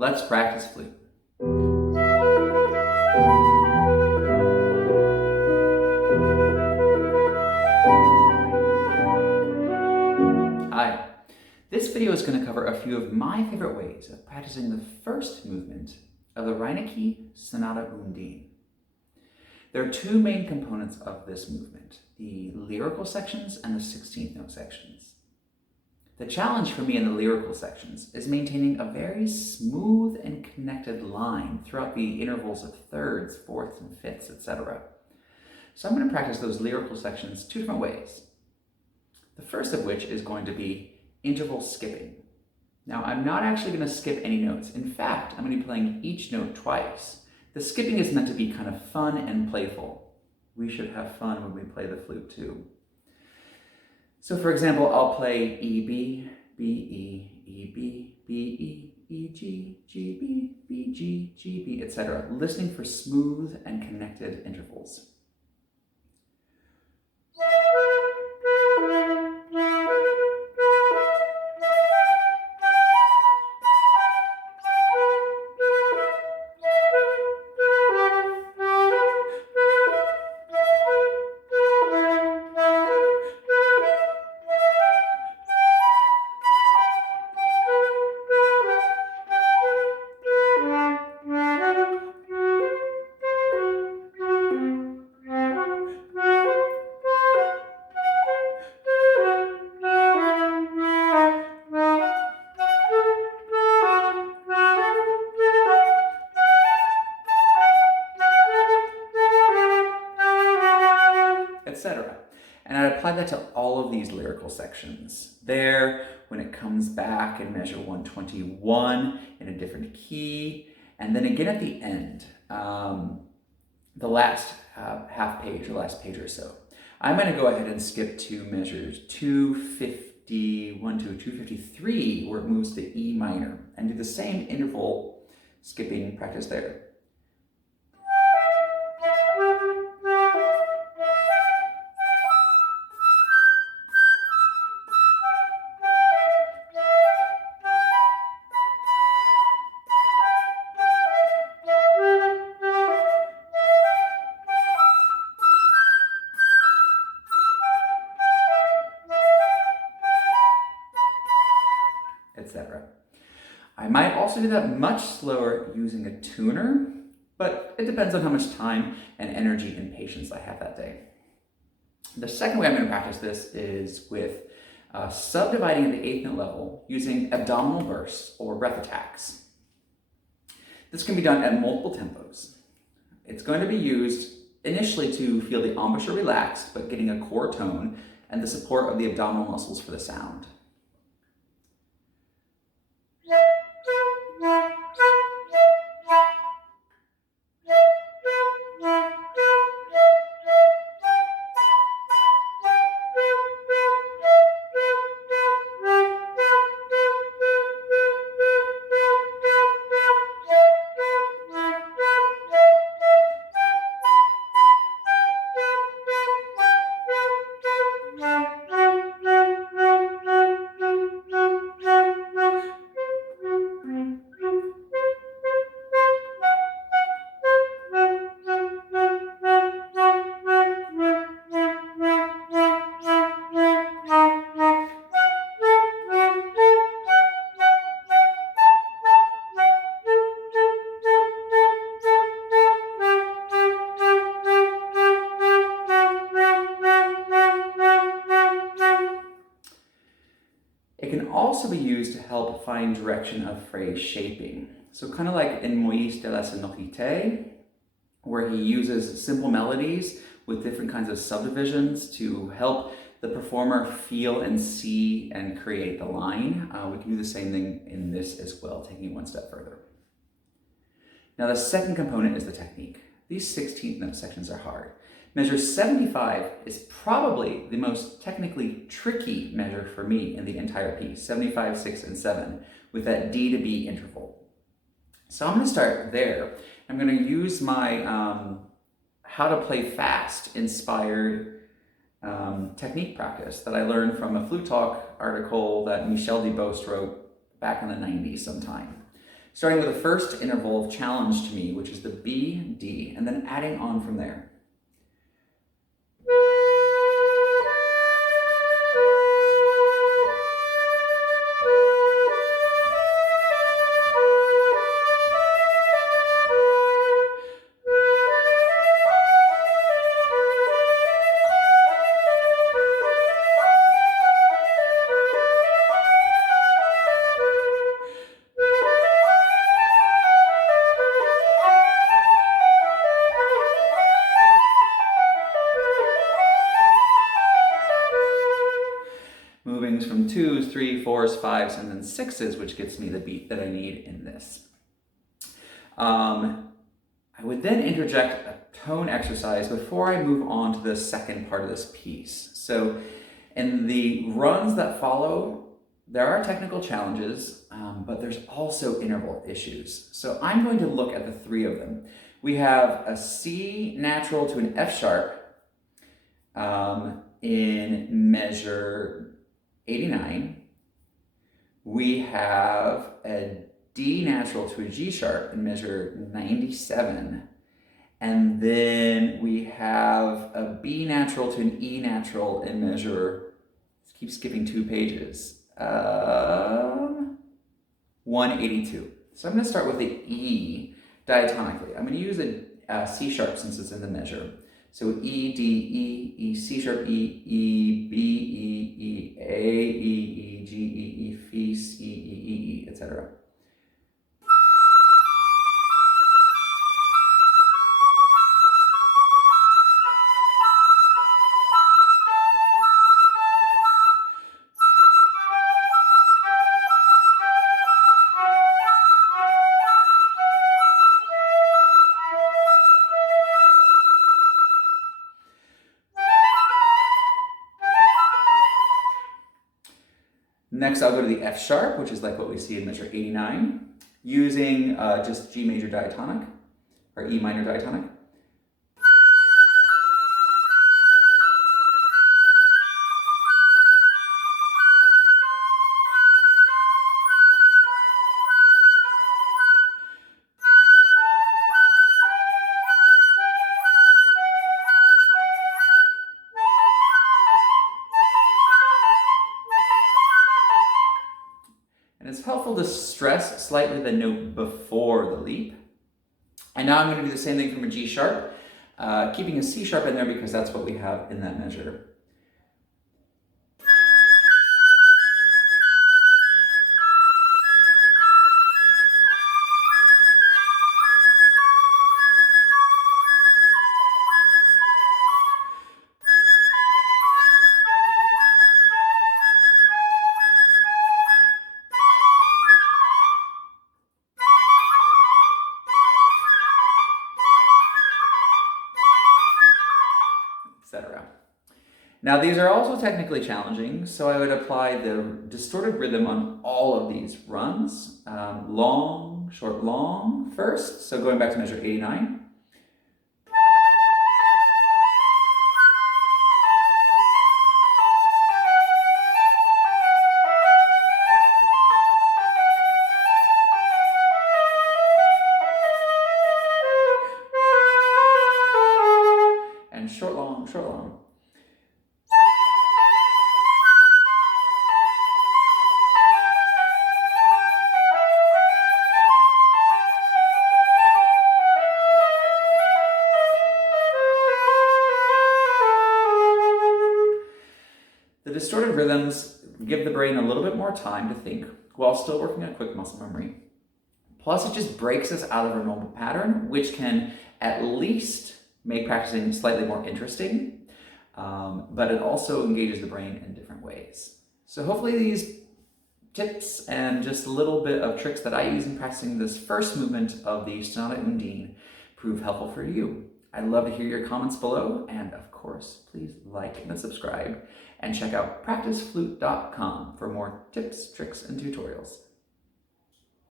Let's practice flute. Hi. This video is going to cover a few of my favorite ways of practicing the first movement of the Reinecke Sonata Undine. There are two main components of this movement, the lyrical sections and the 16th note sections. The challenge for me in the lyrical sections is maintaining a very smooth and connected line throughout the intervals of thirds, fourths, and fifths, etc. So I'm going to practice those lyrical sections two different ways. The first of which is going to be interval skipping. Now, I'm not actually going to skip any notes. In fact, I'm going to be playing each note twice. The skipping is meant to be kind of fun and playful. We should have fun when we play the flute too. So for example, I'll play E, B, B, E, E, B, B, E, E, G, G, B, B, G, G, B, etc. Listening for smooth and connected intervals. Etc. And I apply that to all of these lyrical sections. There, when it comes back in measure 121 in a different key, and then again at the end, the last half page or last page or so. I'm going to go ahead and skip to measures 251 to 253, where it moves to E minor, and do the same interval skipping practice there. Etc. I might also do that much slower using a tuner, but it depends on how much time and energy and patience I have that day. The second way I'm going to practice this is with subdividing at the 8th note level using abdominal bursts or breath attacks. This can be done at multiple tempos. It's going to be used initially to feel the embouchure relaxed, but getting a core tone and the support of the abdominal muscles for the sound. It can also be used to help find direction of phrase shaping. So kind of like in Moïse de la Sonorité, where he uses simple melodies with different kinds of subdivisions to help the performer feel and see and create the line. We can do the same thing in this as well, taking it one step further. Now the second component is the technique. These 16th note sections are hard. Measure 75 is probably the most technically tricky measure for me in the entire piece, 75, 6, and 7, with that D to B interval. So I'm going to start there. I'm going to use my how to play fast inspired technique practice that I learned from a Flute Talk article that Michel Debost wrote back in the 90s sometime. starting with the first interval challenge to me, which is the B, D, and then adding on from there. Moving from 2s, 3s, 4s, 5s, and then 6s, which gets me the beat that I need in this. I would then interject a tone exercise before I move on to the second part of this piece. So in the runs that follow, there are technical challenges, but there's also interval issues. So I'm going to look at the three of them. We have a C natural to an F sharp in measure 89. We have a D natural to a G sharp in measure 97. And then we have a B natural to an E natural in measure, keep skipping 2 pages, 182. So I'm going to start with the E diatonically. I'm going to use a C sharp since it's in the measure. So E, D, E, E, C sharp, E, E, B, E, E, A, E, E, G, E, E, F, C, E, E, E, etc. Next, I'll go to the F sharp, which is like what we see in measure 89, using just G major diatonic, or E minor diatonic. And it's helpful to stress slightly the note before the leap. And now I'm going to do the same thing from a G sharp, keeping a C sharp in there because that's what we have in that measure. Etc. Now these are also technically challenging, so I would apply the distorted rhythm on all of these runs. Long, short, long first, so going back to measure 89. And short, long, short, long. The distorted rhythms give the brain a little bit more time to think while still working on quick muscle memory. Plus, it just breaks us out of our normal pattern, which can at least make practicing slightly more interesting, but it also engages the brain in different ways. So hopefully these tips and just a little bit of tricks that I use in practicing this first movement of the Sonata Undine prove helpful for you. I'd love to hear your comments below, and of course, please like and subscribe, and check out practiceflute.com for more tips, tricks, and tutorials.